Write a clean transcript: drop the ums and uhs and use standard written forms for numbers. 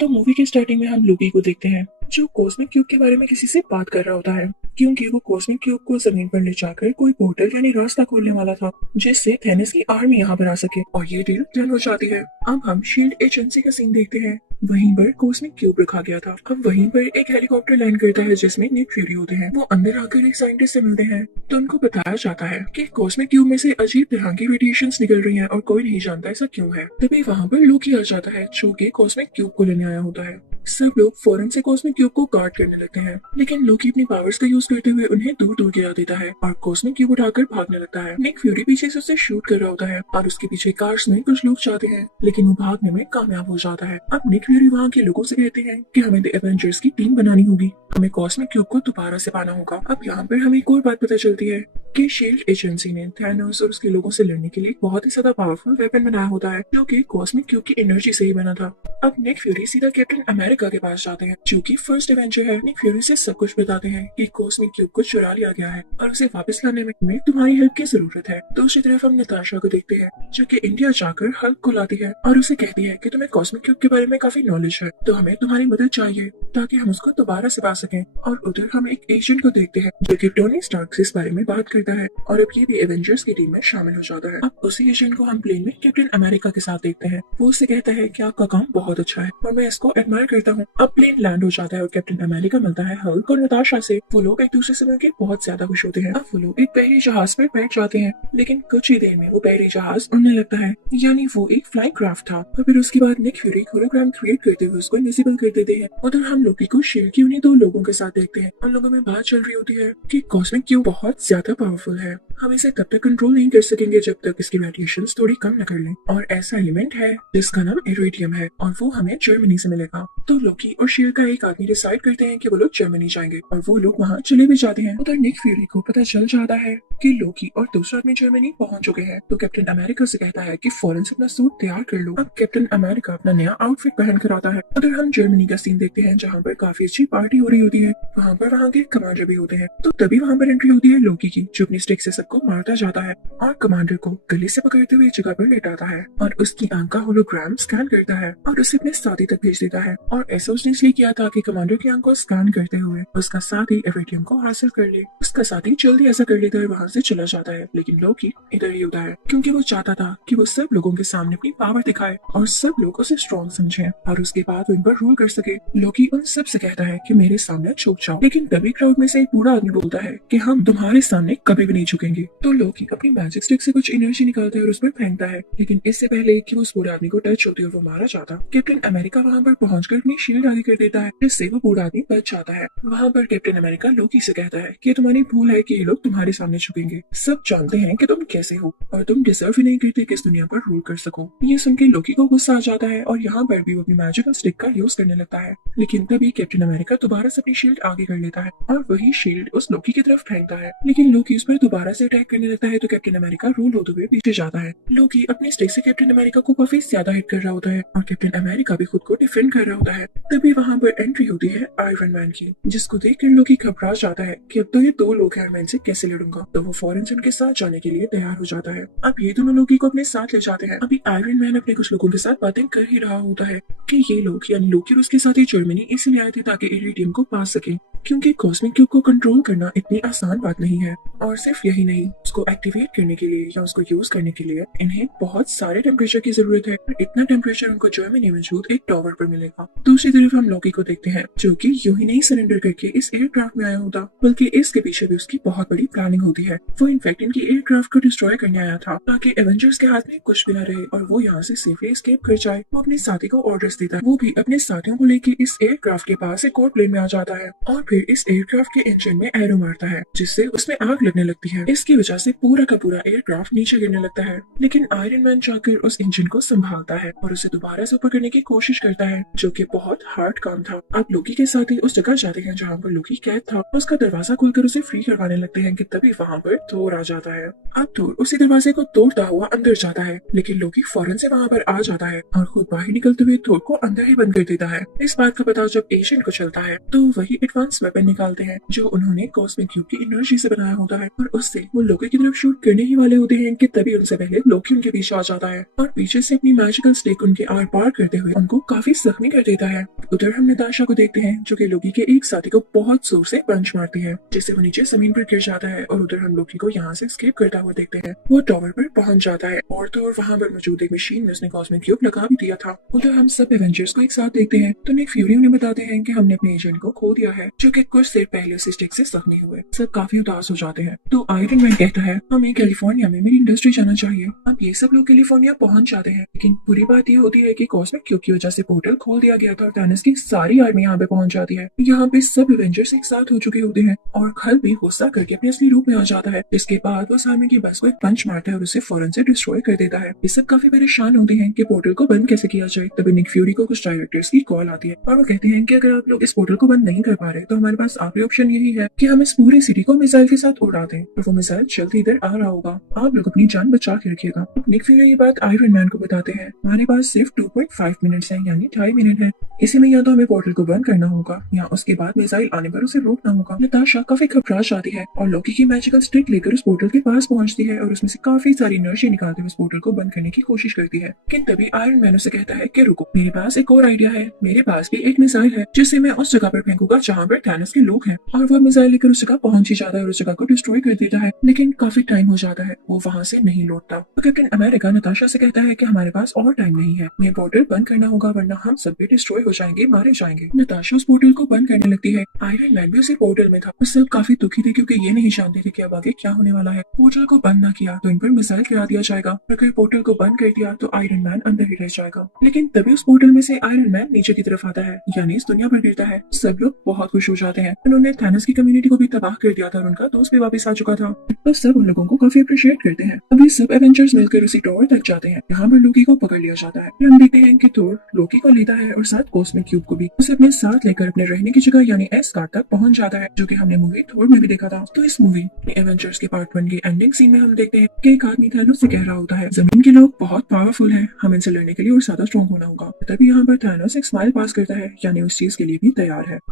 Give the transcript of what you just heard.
तो मूवी के स्टार्टिंग में हम लोकी को देखते हैं जो कॉस्मिक क्यूब के बारे में किसी से बात कर रहा होता है, क्योंकि वो कॉस्मिक क्यूब को जमीन पर ले जाकर कोई पोर्टल यानी रास्ता खोलने वाला था जिससे थेनोस की आर्मी यहाँ पर आ सके। और ये डील डन हो जाती है। अब हम शील्ड एजेंसी का सीन देखते हैं। वहीं पर कॉस्मिक क्यूब रखा गया था। अब वहीं पर एक हेलीकॉप्टर लैंड करता है जिसमें निक फ्यूरी होते हैं। वो अंदर आकर एक साइंटिस्ट से मिलते हैं तो उनको बताया जाता है कि कॉस्मिक क्यूब में से अजीब तरह की रेडिएशंस निकल रही हैं और कोई नहीं जानता ऐसा क्यों है। तभी वहाँ पर लोकी आ जाता है जो कि कॉस्मिक क्यूब को लेने आया होता है। सब लोग फौरन से कॉस्मिक क्यूब को गार्ड करने लगते हैं, लेकिन लोकी अपनी पावर्स का यूज करते हुए उन्हें दूर दूर गिरा देता है और कॉस्मिक क्यूब उठाकर भागने लगता है। निक फ्यूरी पीछे से उसे शूट कर रहा होता है और उसके पीछे कार्स में कुछ लोग जाते हैं, लेकिन वो भागने में कामयाब हो जाता है। अब निक फ्यूरी वहाँ के लोगों से कहते हैं कि हमें द एवेंजर्स की टीम बनानी होगी, हमें कॉस्मिक क्यूब को दोबारा से पाना होगा। अब यहाँ पर हमें एक और बात पता चलती है कि शील्ड एजेंसी ने थैनोस और उसके लोगों से लड़ने के लिए बहुत ही ज्यादा पावरफुल वेपन बनाया होता है जो कि कॉस्मिक क्यूब की एनर्जी से ही बना था। अब निक फ्यूरी सीधा कैप्टन अमेरिका के पास जाते हैं जो कि फर्स्ट एवेंजर है। निक फ्यूरी से सब कुछ बताते हैं कि कॉस्मिक क्यूब को चुरा लिया गया है और उसे वापस लाने में तुम्हारी हेल्प की जरूरत है। दूसरी तरफ हम नताशा को देखते हैं जो कि इंडिया जाकर हल्क को लाती है और उसे कहती है कि तुम्हें कॉस्मिक क्यूब के बारे में काफी नॉलेज है, तो हमें तुम्हारी मदद चाहिए ताकि हम उसको दोबारा से पा सकें। और उधर हम एक एजेंट को देखते हैं जो कि टोनी स्टार्क से इस बारे में बात करता है और अब ये भी एवेंजर्स की टीम में शामिल हो जाता है। अब उसी एजेंट को हम प्लेन में कैप्टन अमेरिका के साथ देखते हैं। वो उससे कहता है कि आपका काम बहुत अच्छा है और मैं इसको एडमायर करता हूँ। अब प्लेन लैंड हो जाता है और कैप्टन अमेरिका मिलता है हल्क और नताशा से। वो लोग एक दूसरे से मिलकर बहुत ज्यादा खुश होते हैं। अब वो लोग एक बहरी जहाज पर बैठ जाते हैं, लेकिन कुछ ही देर में वो बहरी जहाज उड़ने लगता है, यानी वो एक फ्लाइंग क्राफ्ट था। और फिर उसके बाद निक फ्यूरी होलोग्राम क्रिएट करते हुए उसको इनविजिबल कर देते हैं। उधर हम लोकी को शील्ड की उन्हीं दो लोगों के साथ देखते हैं। उन लोगों में बात चल रही होती है कि कॉस्मिक क्यूब बहुत ज्यादा पावरफुल है, हम इसे तब तक कंट्रोल नहीं कर सकेंगे जब तक इसकी रेडिएशंस थोड़ी कम न कर लें। और ऐसा एलिमेंट है जिसका नाम इरेडियम है और वो हमें जर्मनी से मिलेगा। तो लोकी और शील्ड का एक आदमी डिसाइड करते हैं कि वो लोग जर्मनी जाएंगे और वो लोग वहाँ चले भी जाते हैं। उधर निक फ्यूरी को पता चल जाता है कि लोकी और दूसरा आदमी जर्मनी पहुंच चुके हैं, तो कैप्टन अमेरिका से कहता है कि फौरन से अपना सूट तैयार कर लो। अब कैप्टन अमेरिका अपना नया आउटफिट पहन कर आता है। उधर हम जर्मनी का सीन देखते हैं जहाँ पर काफी अच्छी पार्टी हो रही होती है। वहाँ पर वहाँ के कमांडर भी होते हैं। तो तभी वहाँ पर एंट्री होती है लोकी की, जो अपनी स्टिक से सबको मारता जाता है और कमांडर को गले से पकड़ते हुए जगह पर लेटाता है और उसकी आंख का होलोग्राम स्कैन करता है और उसे अपने साथी तक भेज देता है। और ऐसा उसने इसलिए किया था कि कमांडर की आंख को स्कैन करते हुए उसका साथी इरेडियम को हासिल कर ले। उसका साथी जल्दी ऐसा कर लेता है, वहाँ से चला जाता है, लेकिन लोकी इधर ही होता है क्योंकि वो चाहता था कि वो सब लोगों के सामने अपनी पावर दिखाए और सब लोग उसे स्ट्रॉन्ग समझे और उसके बाद वो इन पर रूल कर सके। लोकी उन सब से कहता है कि मेरे सामने झुक जाओ, लेकिन तभी क्राउड में से एक बूढ़ा आदमी बोलता है कि हम तुम्हारे सामने कभी भी नहीं झुकेंगे। तो लोकी अपनी मैजिक स्टिक से कुछ एनर्जी निकालता है और उस पर फेंकता है, लेकिन इससे पहले कि वो उस बूढ़े आदमी को टच होती है और वो मारा जाता, कैप्टन अमेरिका वहाँ पर पहुंचकर अपनी शील्ड आगे कर देता है, जिससे वो बूढ़ा आदमी बच जाता है। वहाँ पर कैप्टन अमेरिका लोकी से कहता है कि तुम्हारी भूल है कि ये लोग तुम्हारे सामने झुकेंगे। सब जानते हैं कि तुम कैसे हो और तुम डिजर्व ही नहीं करते कि इस दुनिया पर रूल कर सको। ये सुन के लोकी को गुस्सा आ जाता है और यहाँ पर भी वो अपनी मैजिकल स्टिक का यूज करने लगता है, लेकिन तभी कैप्टन अमेरिका दोबारा से अपनी शील्ड आगे कर लेता है और वही शील्ड उस लोकी की तरफ फेंकता है, लेकिन लोकी उस पर दोबारा से अटैक करने लगता है तो कैप्टन अमेरिका रूल होते हुए पीछे जाता है। लोकी अपनी स्टिक से कैप्टन अमेरिका को काफी ज्यादा हिट कर रहा होता है और कैप्टन अमेरिका भी खुद को डिफेंड कर रहा होता है। तभी वहाँ पर एंट्री होती है आयरन मैन की, जिसको देखकर लोकी घबरा जाता है कि अब तो ये दो लोग हैं, मैं इनसे कैसे लड़ूंगा। तो वो फौरन से उनके साथ जाने के लिए तैयार हो जाता है। अब ये दोनों लोकी को अपने साथ ले जाते हैं। अभी आयरन मैन अपने कुछ लोगों के साथ बातें कर ही रहा होता है कि ये लोग यानी लोकी और उसके साथी जर्मनी इसलिए आए थे ताकि इरेडियम को पा सके, क्योंकि कॉस्मिक क्यूब को कंट्रोल करना इतनी आसान बात नहीं है। और सिर्फ यही नहीं, उसको एक्टिवेट करने के लिए या उसको यूज करने के लिए इन्हें बहुत सारे टेम्परेचर की जरूरत है। इतना टेम्परेचर उनको जर्मनी में मौजूद एक टावर पर मिलेगा। दूसरी तरफ हम लोकी को देखते हैं जो कि यूं ही नहीं सरेंडर करके इस एयरक्राफ्ट में आया होता, बल्कि इसके पीछे भी उसकी बहुत बड़ी प्लानिंग होती है। वो इनफैक्ट इनकी एयरक्राफ्ट को डिस्ट्रॉय करने आया था ताकि एवेंजर्स के हाथ में कुछ भी न रहे और वो यहाँ से सेफली एस्केप कर जाए। वो अपने साथी को ऑर्डर्स देता है, वो भी अपने साथियों को लेकर इस एयरक्राफ्ट के पास एक और प्लेन में आ जाता है और फिर इस एयरक्राफ्ट के इंजन में एरो मारता है, जिससे उसमें आग लगने लगती है। इसकी वजह से पूरा का पूरा एयरक्राफ्ट नीचे गिरने लगता है, लेकिन आयरन मैन जाकर उस इंजन को संभालता है और उसे दोबारा से ऊपर करने की कोशिश करता है, जो कि बहुत हार्ड काम था। अब लोकी के साथ ही उस जगह जाते हैं जहाँ पर लोकी कैद था। उसका दरवाजा खोलकर उसे फ्री करवाने लगते हैं कि तभी वहाँ पर थोर आ जाता है। अब थोर उसी दरवाजे को तोड़ता हुआ अंदर जाता है, लेकिन लोकी फौरन से वहाँ पर आ जाता है और खुद बाहर निकलते हुए थोर को अंदर ही बंद कर देता है। इस बात का पता जब एशियन को चलता है तो वही एडवांस वेपन निकालते हैं जो उन्होंने कॉस्मिक क्यूब की एनर्जी से बनाया होता है और उससे वो लोकी की तरफ शूट करने ही वाले होते हैं कि तभी उनसे पहले लोकी उनके पीछे आ जाता है और पीछे से अपनी मैजिकल स्टिक उनके आर पार करते हुए उनको काफी जख्मी कर देता है। उधर हम नताशा को देखते हैं जो कि लोकी के एक साथी को बहुत जोर से पंच मारती है जिससे वो नीचे जमीन पर गिर जाता है और उधर हम लोकी को यहाँ से एस्केप करता हुआ देखते हैं। वो टावर पर पहुंच जाता है और तो और वहाँ पर मौजूद एक मशीन में उसने कॉस्मिक क्यूब लगा भी दिया था। उधर हम सब एवेंजर्स को एक साथ देखते हैं तो निक फ्यूरी उन्हें बताते हैं कि हमने अपने एजेंट को खो दिया है जो कि कुछ देर पहले उस स्टिक से जख्मी हुए। सब काफी उदास हो जाते हैं तो आयरन मैन कहता है हमें कैलिफोर्निया में मेरी इंडस्ट्री जाना चाहिए। अब ये सब लोग कैलिफोर्निया पहुंच जाते हैं लेकिन बुरी बात ये होती है कि कॉस्मिक क्यूब की वजह से पोर्टल खोल दिया गया था और थैनोस की सारी आर्मी यहाँ पे पहुंच जाती है। यहाँ पे सब एवेंजर्स एक साथ हो चुके होते हैं और खल भी गुस्सा करके अपने असली रूप में आ जाता है। इसके बाद वो सामने की बस को एक पंच मारता है और उसे फौरन से डिस्ट्रॉय कर देता है। ये सब काफी परेशान होते हैं कि पोर्टल को बंद कैसे किया जाए। तभी निक फ्यूरी को कुछ डायरेक्टर्स की कॉल आती है और वो कहते हैं कि अगर आप लोग इस पोर्टल को बंद नहीं कर पा रहे तो हमारे पास आखिरी ऑप्शन यही है कि हम इस पूरी सिटी को मिसाइल के साथ उड़ा दें और वो मिसाइल जल्द इधर आ रहा होगा। आप लोग अपनी जान बचा के रखिएगा। निक फ्यूरी ये बात आयरन मैन को बताते हैं। हमारे पास सिर्फ 2.5 मिनट्स हैं यानी 2.5 मिनट है। इसी में या तो हमें पोर्टल को बंद करना होगा या उसके बाद मिसाइल आने पर उसे रोकना होगा। नताशा काफी घबरा जाती है और लोकी की मैजिकल स्टिक लेकर उस पोर्टल के पास पहुंचती है और उसमें से काफी सारी एनर्जी निकालते हुए उस पोर्टल को बंद करने की कोशिश करती है। लेकिन तभी आयरन मैन उसे कहता है कि रुको, मेरे पास एक और आइडिया है। मेरे पास भी एक मिसाइल है जिससे मैं उस जगह पर फेंकूंगा जहाँ पर थैनोस के लोग हैं। और वो मिसाइल लेकर उस जगह पहुंच ही जाता है और उस जगह को डिस्ट्रॉय कर देता है। लेकिन काफी टाइम हो जाता है, वो वहाँ से नहीं लौटता। तो कैप्टन अमेरिका नताशा से कहता है कि हमारे पास और टाइम नहीं है, हमें पोर्टल बंद करना होगा वरना हम सब भी डिस्ट्रॉय हो जाएंगे, मारे जाएंगे। नताशा उस पोर्टल को बंद करने लगती है। आयरन मैन भी उसी पोर्टल में था। सब काफी दुखी थे क्योंकि ये नहीं जानते थे कि अब आगे क्या होने वाला है। पोर्टल को बंद न किया तो इन पर मिसाइल गिरा दिया जाएगा, अगर पोर्टल को बंद कर दिया तो आयरन मैन अंदर ही रह जाएगा। लेकिन तभी उस पोर्टल में से आयरन मैन नीचे की तरफ आता है यानी इस दुनिया पर गिरता है। सब लोग बहुत खुश हो जाते हैं। उन्होंने थैनोस की कम्युनिटी को भी तबाह कर दिया था और उनका दोस्त भी वापस आ चुका था। तो सब उन लोगों को काफी अप्रिशिएट करते हैं। अभी सब एवेंजर्स मिलकर उसी टावर तक जाते हैं। यहाँ पर लोकी को पकड़ लिया जाता है। हम देखते हैं कि थोर लोकी को लेता है और साथ कॉस्मिक क्यूब को भी उसे अपने साथ लेकर अपने रहने की जगह यानी एस्गार्ड तक पहुंच जाता है जो कि हमने मूवी थोर में भी देखा था। तो इस मूवी एवेंजर्स के पार्ट 1 के एंडिंग सीन में हम देखते हैं कि एक आदमी थैनोस से कह रहा होता है जमीन के लोग बहुत पावरफुल हैं, हम इनसे लड़ने के लिए और ज्यादा स्ट्रॉन्ग होना होगा। तभी यहाँ पर थैनोस एक स्माइल पास करता है यानी उस चीज के लिए भी तैयार है।